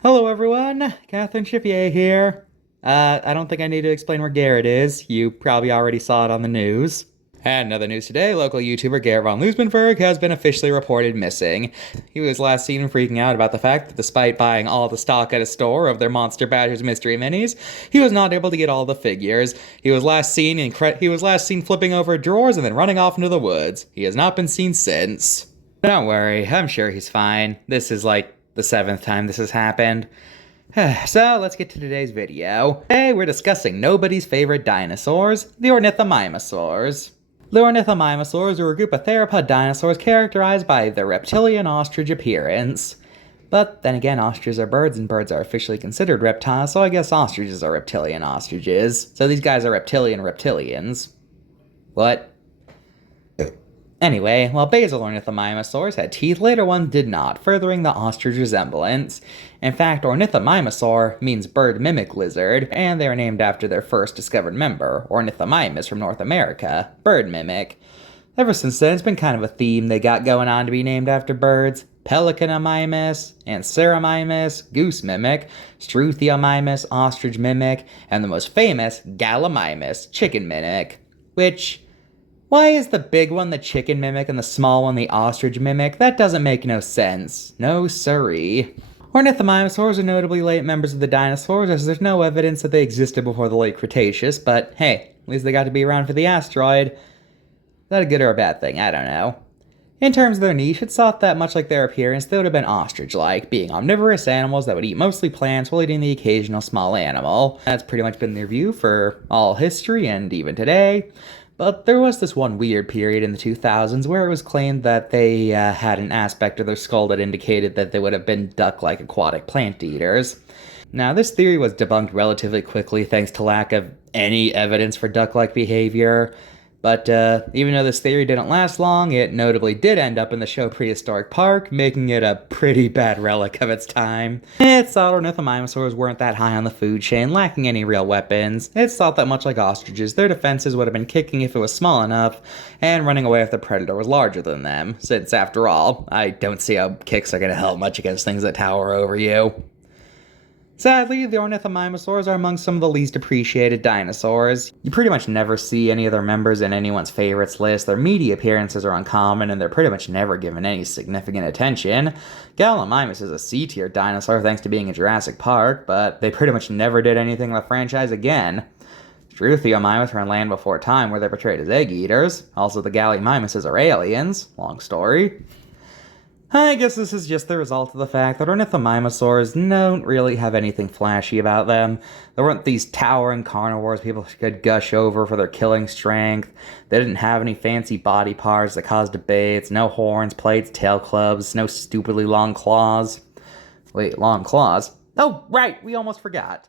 Hello everyone, Catherine Chippier here. I don't think I need to explain where Garrett is. You probably already saw it on the news. And other news today, local YouTuber Garrett von Leusbenberg has been officially reported missing. He was last seen freaking out about the fact that despite buying all the stock at a store of their Monster Badgers mystery minis, he was not able to get all the figures. He was last seen flipping over drawers and then running off into the woods. He has not been seen since. Don't worry, I'm sure he's fine. This is like the 7th time this has happened. So, let's get to today's video. Today, we're discussing nobody's favorite dinosaurs, the Ornithomimosaurs. The Ornithomimosaurs are a group of theropod dinosaurs characterized by their reptilian ostrich appearance. But then again, ostriches are birds and birds are officially considered reptiles, so I guess ostriches are reptilian ostriches. So these guys are reptilian reptilians. What? Anyway, while basal ornithomimosaurs had teeth, later ones did not, furthering the ostrich resemblance. In fact, ornithomimosaur means bird mimic lizard, and they are named after their first discovered member, Ornithomimus from North America, bird mimic. Ever since then, it's been kind of a theme they got going on to be named after birds. Pelicanomimus, Anseramimus, goose mimic, Struthiomimus, ostrich mimic, and the most famous, Gallimimus, chicken mimic. Why is the big one the chicken mimic and the small one the ostrich mimic? That doesn't make no sense. No siree. Ornithomimosaurs are notably late members of the dinosaurs, as there's no evidence that they existed before the late Cretaceous, but hey, at least they got to be around for the asteroid. Is that a good or a bad thing? I don't know. In terms of their niche, it's thought that much like their appearance, they would have been ostrich-like, being omnivorous animals that would eat mostly plants while eating the occasional small animal. That's pretty much been their view for all history and even today. But there was this one weird period in the 2000s where it was claimed that they had an aspect of their skull that indicated that they would have been duck-like aquatic plant eaters. Now, this theory was debunked relatively quickly thanks to lack of any evidence for duck-like behavior. But even though this theory didn't last long, it notably did end up in the show Prehistoric Park, making it a pretty bad relic of its time. It's thought ornithomimosaurs weren't that high on the food chain, lacking any real weapons. It's thought that much like ostriches, their defenses would have been kicking if it was small enough, and running away if the predator was larger than them, since after all, I don't see how kicks are going to help much against things that tower over you. Sadly, the Ornithomimosaurs are among some of the least appreciated dinosaurs. You pretty much never see any of their members in anyone's favorites list, their meaty appearances are uncommon, and they're pretty much never given any significant attention. Gallimimus is a C-tier dinosaur thanks to being in Jurassic Park, but they pretty much never did anything in the franchise again. Struthiomimus were in Land Before Time, where they're portrayed as egg eaters. Also, the Gallimimuses are aliens. Long story. I guess this is just the result of the fact that Ornithomimosaurs don't really have anything flashy about them. There weren't these towering carnivores people could gush over for their killing strength. They didn't have any fancy body parts that caused debates, no horns, plates, tail clubs, no stupidly long claws. Wait, long claws? Oh, right, we almost forgot.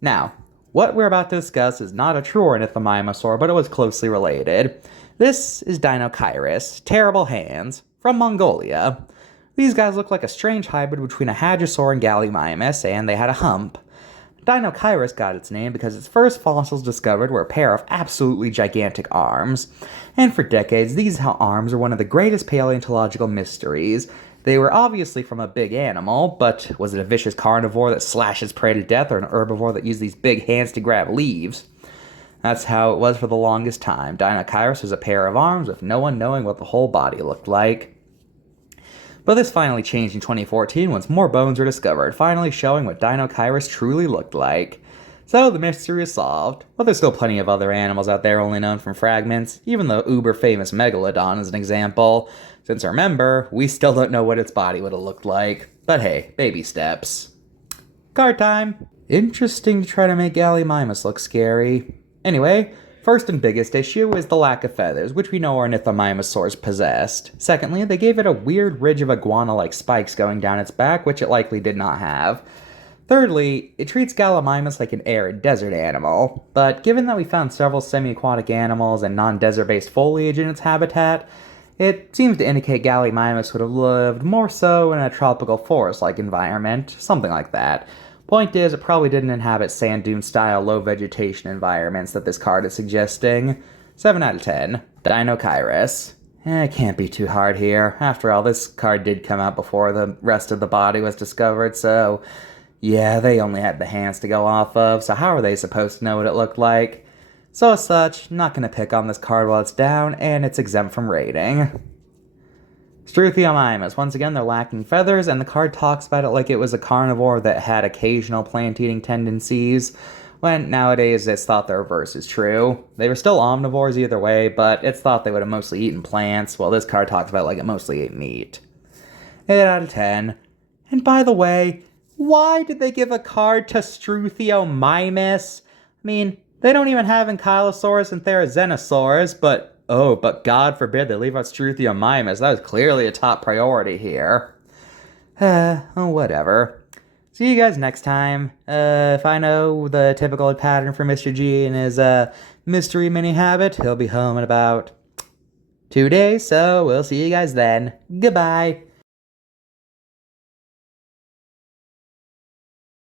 Now, what we're about to discuss is not a true Ornithomimosaur, but it was closely related. This is Deinocheirus, Terrible Hands, from Mongolia. These guys look like a strange hybrid between a hadrosaur and Gallimimus, and they had a hump. Deinocheirus got its name because its first fossils discovered were a pair of absolutely gigantic arms. And for decades, these arms are one of the greatest paleontological mysteries. They were obviously from a big animal, but was it a vicious carnivore that slashes prey to death, or an herbivore that used these big hands to grab leaves? That's how it was for the longest time. Deinocheirus was a pair of arms with no one knowing what the whole body looked like. But this finally changed in 2014 once more bones were discovered, finally showing what Deinocheirus truly looked like. So the mystery is solved, but there's still plenty of other animals out there only known from fragments, even the uber-famous Megalodon is an example. Since remember, we still don't know what its body would have looked like. But hey, baby steps. Card time! Interesting to try to make Gallimimus look scary. Anyway, first and biggest issue is the lack of feathers, which we know Ornithomimosaurs possessed. Secondly, they gave it a weird ridge of iguana-like spikes going down its back, which it likely did not have. Thirdly, it treats Gallimimus like an arid desert animal, but given that we found several semi-aquatic animals and non-desert-based foliage in its habitat, it seems to indicate Gallimimus would have lived more so in a tropical forest-like environment, something like that. Point is, it probably didn't inhabit sand dune-style low vegetation environments that this card is suggesting. 7 out of 10. Deinocheirus. It can't be too hard here. After all, this card did come out before the rest of the body was discovered, so Yeah, they only had the hands to go off of, so how are they supposed to know what it looked like? So as such, not gonna pick on this card while it's down, and it's exempt from rating. Struthiomimus. Once again, they're lacking feathers, and the card talks about it like it was a carnivore that had occasional plant-eating tendencies, when nowadays it's thought the reverse is true. They were still omnivores either way, but it's thought they would have mostly eaten plants, while this card talks about it like it mostly ate meat. 8 out of 10. And by the way, why did they give a card to Struthiomimus? I mean, they don't even have Ankylosaurus and Therizinosaurs, but God forbid they leave out Struthiomimus. That was clearly a top priority here. Whatever. See you guys next time. If I know the typical pattern for Mr. G and his mystery mini habit, he'll be home in about 2 days, so we'll see you guys then. Goodbye.